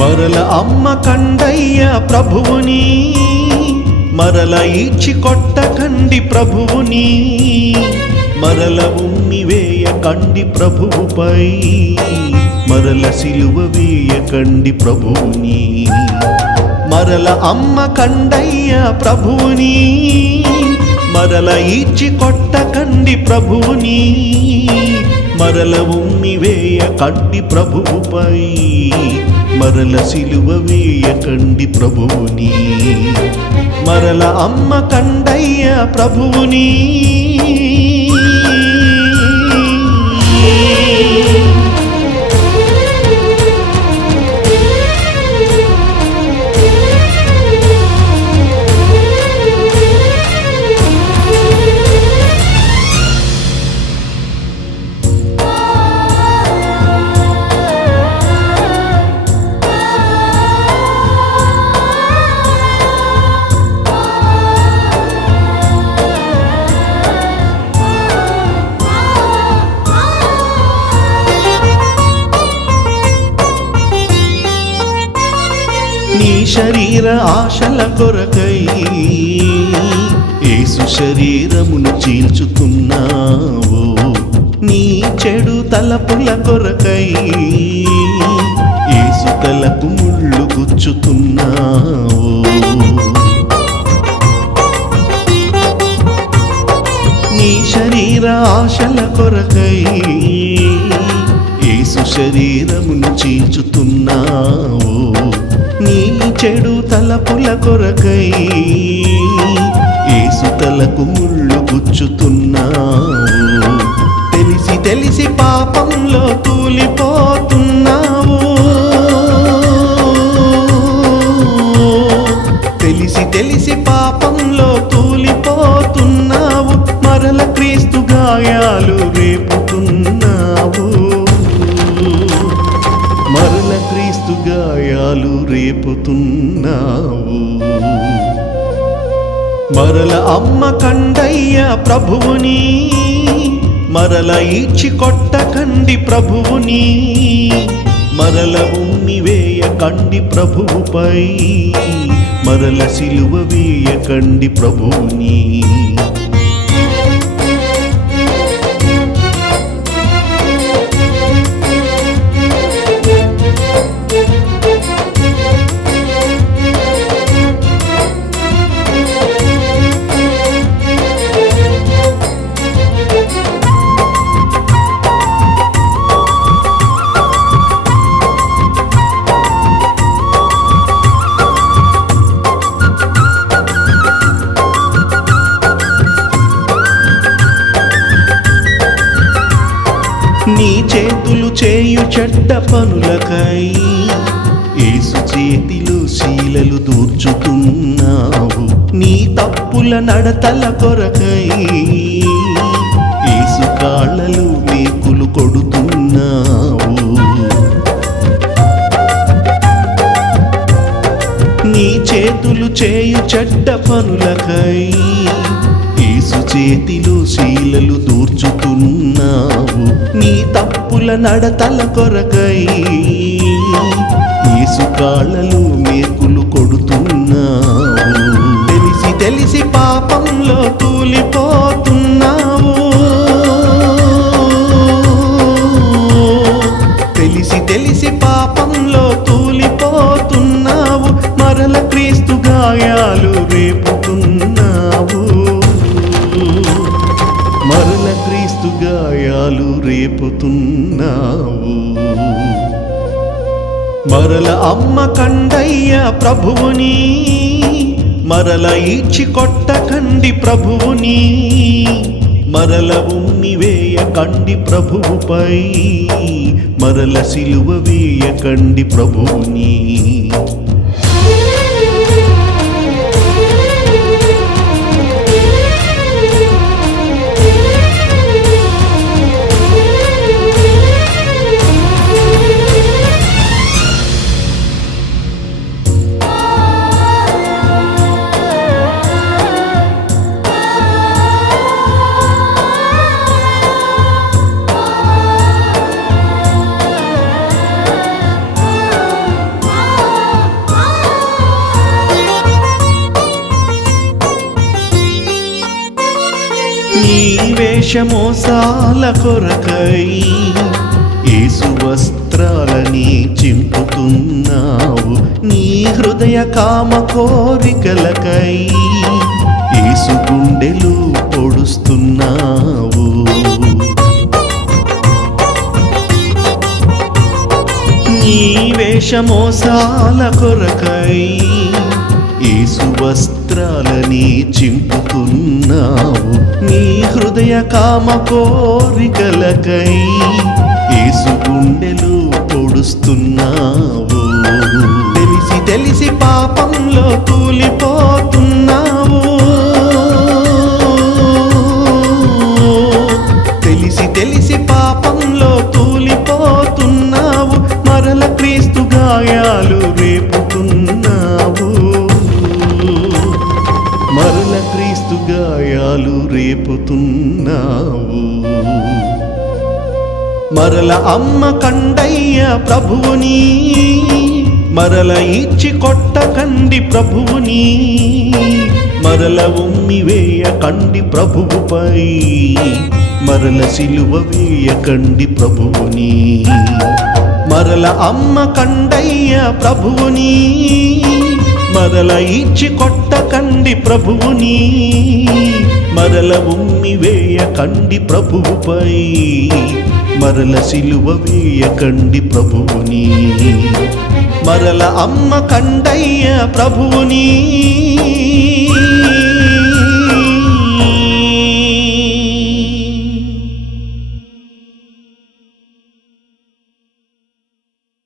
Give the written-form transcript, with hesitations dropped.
మరల అమ్మ కండయ్య ప్రభువుని, మరల ఈడ్చి కొట్టకండి ప్రభువుని, మరల ఉమ్మి వేయకండి ప్రభువుపై, మరల సిలువ వేయకండి ప్రభువుని. మరల అమ్మ కండయ్య ప్రభువుని, మరల ఈడ్చి కొట్టకండి ప్రభువుని, మరల ఉమ్మి వేయకండి ప్రభువుపై, మరల సిలువ వేయకండి ప్రభువుని. మరల అమ్మ కండయ్య ప్రభువుని. నీ శరీర ఆశల కొరకై యేసు శరీరమును చీల్చుతున్నావు, నీ చెడు తలపుల కొరకై యేసు తలకు ముళ్ళు గుచ్చుతున్నావు. నీ శరీర ఆశల కొరకై యేసు శరీరమును చీల్చుతున్నావు, నీ చెడు తలపుల కొరకై యేసు తలకు ముళ్ళు గుచ్చుతున్నావు. తెలిసి తెలిసి పాపంలో తూలిపోతున్నావు, తెలిసి తెలిసి పాపంలో తూలిపోతున్నావు, మరల క్రీస్తు గాయాలు రేపుతున్నావు, మరల క్రీస్తు గాయాలు రేపుతున్నావు. మరల అమ్మ కండయ్య ప్రభువుని, మరల ఈడ్చి కొట్టకండి ప్రభువుని, మరల ఉమ్మి వేయకండి ప్రభువుపై, మరల సిలువ వేయకండి ప్రభువుని. నీ చేతులు చేయు చెడ్డ పనులకై యేసు చేతిలో శీలలు దూర్చుతున్నావు, నీ తప్పుల నడతల కొరకై యేసు కాళ్ళలు మేకులు కొడుతున్నావు. నీ చేతులు చేయు చెడ్డ పనులకై యేసు చేతిలో శీలలు దూర్చుతున్నావు, నీ తప్పుల నడతల కొరకై యేసు కాళ్ళలు మేకులు కొడుతున్నావు. తెలిసి తెలిసి పాపంలో తూలిపోతున్నావు, తెలిసి తెలిసి పాపంలో తూలిపోతున్నావు, మరల క్రీస్తు గాయాలు రేపుతున్నావు. మరల అమ్మ కండయ్య ప్రభువుని, మరల ఈడ్చి కొట్టకండి ప్రభువుని, మరల ఉమ్మి వేయకండి ప్రభువుపై, మరల సిలువ వేయకండి ప్రభువుని. నీ వేషమోసాల కొరకై యేసు వస్త్రాలని చింపుతున్నావు. నీ హృదయ కామ కోరికలకై యేసు గుండెలు పొడుస్తున్నావు. నీ వేషమోసాల కొరకై యేసు వస్త్రాలని చింపుతున్నావు. నీ హృదయ కామ కోరికలకై యేసు గుండెలు పొడుస్తున్నావు. తెలిసి తెలిసి పాపంలో తూలిపోతున్నావు. తెలిసి తెలిసి పాపంలో తూలిపోతున్నావు. మరల క్రీస్తు గాయాలు రేపుతున్నావు. మరల క్రీస్తు గాయాలు రేపుతున్నావు. మరల అమ్మ కండయ్య ప్రభువుని, మరల ఇచ్చి కొట్టకండి ప్రభువుని, మరల ఉమ్మి వేయకండి ప్రభువుపై, మరల సిలువ వేయకండి ప్రభువుని. మరల అమ్మ కండయ్య ప్రభువుని, మరల ఇచ్చి కొట్టకండి ప్రభువుని, మరల ఉమ్మి వేయకండి ప్రభువుపై, మరల సిలువ వేయకండి ప్రభువుని. మరల అమ్మ కండయ్య ప్రభువుని,